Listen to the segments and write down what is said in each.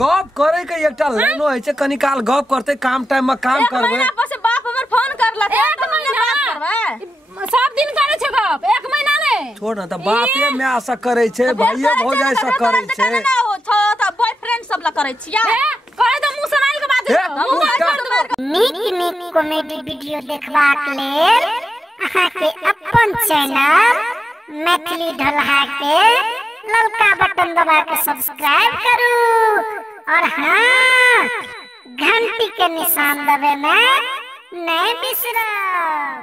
गप करे के एकटा लाइनो है छे कनी काल गप करते काम टाइम में काम करबे एक महीना से बाप हमर फोन करलक एक महीना करबे सब दिन करे छे गप एक महीना ने छोड़ ना त बापे में आशा करे छे भाइये भौजाई से करे छे ना हो त बॉयफ्रेंड सब ला करे छिया कह दे मुंह संभाल के बात नीक कॉमेडी वीडियो देखबाक लेल अहाँ के अपन चैनल मैथिली ढलहा के ललका बटन दबा के सब्सक्राइब करू और हाँ घंटी के निशान दबाना नहीं बिसरब।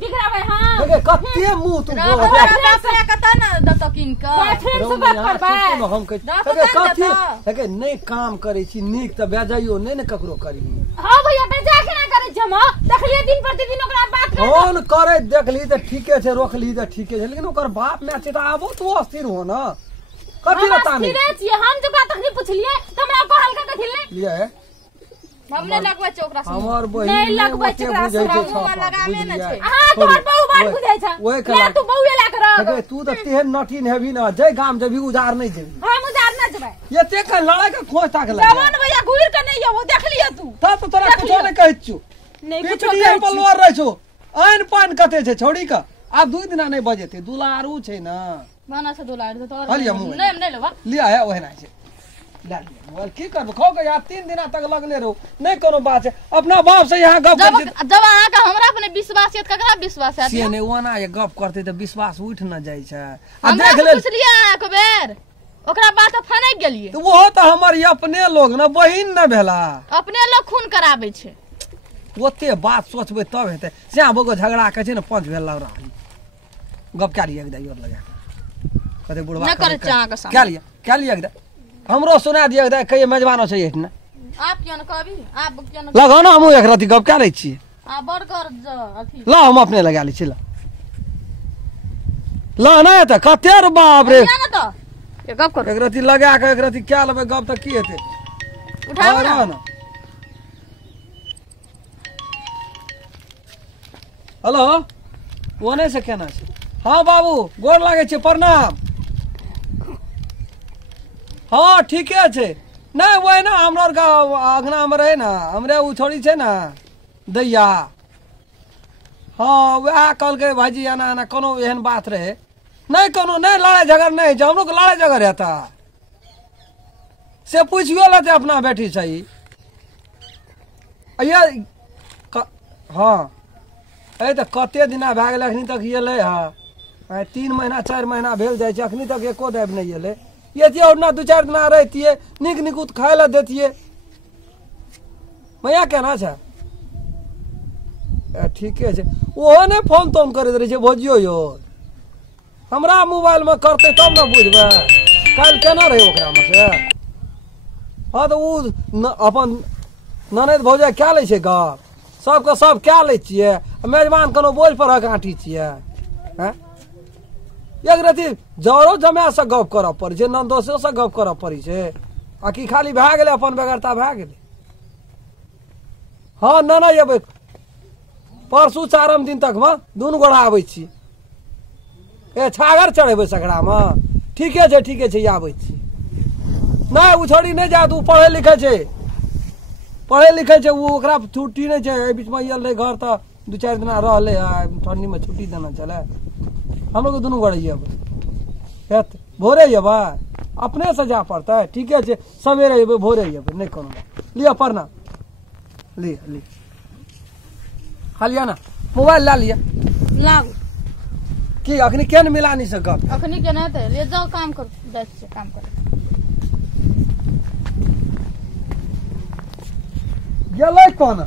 बिगड़ाबे हां देखे कते मुंह तू बोल पैसा कत न दत किन के बॉयफ्रेंड से बात करबे हम कहे कथि देखे नहीं काम करे छी नीक त बेजाइयो नहीं न ककरो करी हां भैया बेजा के ना करे जमा देखलिए दिन प्रतिदिन ओकरा बात कर फोन करे देखली त ठीके छे रोकली त ठीके छे लेकिन ओकर बाप में छै त आबो तू अस्थिर हो न कथि बता नहीं अस्थिर छिए हम जका तक नहीं पूछलिए त हमरा को हल्का कथि ले लिया है हमने लगबै छै ओकरा हमर बहिन नहीं लगबै छै ओकरा बुझै छै लगावे न छै हां तोर बहु बात बुझै छै ले तू बहुए ला कर देखे तू त तेहन नटीन हेबी न जय गाम जबी उजार नहीं जेबी हम उजार न जेबै एते का लड़ाई का खोज ताक लगे जवान भैया घुर के नहीं हो देख लियो तू त तो तोरा कुछो नहीं कहै छु नहीं कुछो पिछड़िए पर लोर रह छु आइन पान कते छे छोड़ी का अब 2 दिना नहीं बजेते दुलारू छे न माना से दुलारू तो हलिया मुंह नहीं लेबा लिया है ओहे ना छे ला लिया मोबाइल की करब खो के यार 3 दिना तक लगले रहो नहीं कोनो बात है अपना बाप से यहां गप कर जब अहाँ का हमरा अपने विश्वास है ककरा विश्वास है से ने ओना ये गप करते त विश्वास उठ न जाय छै आ देख ले पूछलिए एक बेर ओकरा बात फनक गेलिए तो वो त हमर अपने लोग न बहिन न भेला अपने लोग खून कराबै छै ओते बात सोचबे तब हेते से बगो झगड़ा के छै न 5 भेल रही गप क्या लिया एकदम और लगा कते बुढ़वा न करे चाह के सामने क्या लिया एकदम हमरो सुना दिया एकदम कहिए मेजबानो छै एठना आप क्यों न कहबी आप क्यों न लगा ना हम एक राती गप क्या लै छी आ बर्गर अथी ला हम अपने लगा लै छी ला ना त कते रे बाप रे ना तो ये गप कर एक राती लगा के एक राती क्या लेबे गप त की हेते उठाओ ना हेलो ओने से केना छै हाँ बाबू गोर लागे छै प्रणाम हाँ ठीके छै नहीं वही ना हमर अंगना में रहे ना हमरे उ छोड़ी छै ना दैया हाँ वह कल के भाजी आना आना कोनो एहन बात रहे नहीं कोनो नहीं लड़ाई झगड़ नहीं छै हमरो लड़ाई झगड़ रहता से पूछियो लेते अपना बेटी सही हाँ अरे तो कते दिना भए गेल अखनी तक एलै है 3 महीना 4 महीना भेल जाइ छै अखनी तक एको दाबि नहीं एलै ये और ना 2-4 दिना रहतिए निक निकुत खाय ला देतिए मैया केना छै ठीके छै ओहो ने फोन तोन करैत रहे छै भोजियो यो हमरा मोबाइल में करते तब ना बुझबै काल केना रहे ओकरा में से हाँ तो उ अपन ननद भौजाई क्या लै छै गप सबके सब क्या लै छियै मेजबान कोनो बोल पर आँटी छियै हैं एक रती जरो जमाय से गप करऽ पड़ै छै नंदोसो से गप करऽ पड़ै छै आ कि खाली भए गेलै अपन बेगरता भए गेलै हाँ नहीं अबै परसू 4 दिन तक में दुनू गोड़ा आबै छी ए छागर चढ़ेबै सकरा में ठीके छै आबै छी नहीं उ छोड़ी नहीं जात उ पढ़े लिखे छै उ ओकरा छुट्टी नहीं छै ए बीच में एलै घर त 2-4 दिना रहले ठंडी में छुट्टी देना चले हम लोग दोनों गड़े हेत भोरे अबै अपने से जा पड़ता है ठीके छै सवेरे अबै भोरे अबै नहीं कोनो लिया पढ़ना लिया लिया ना मोबाइल ला लिया लागू की अखनी केन मिलानी से गप अखनी के ना ते ले जाओ काम कर दस से काम कर गेलै कोन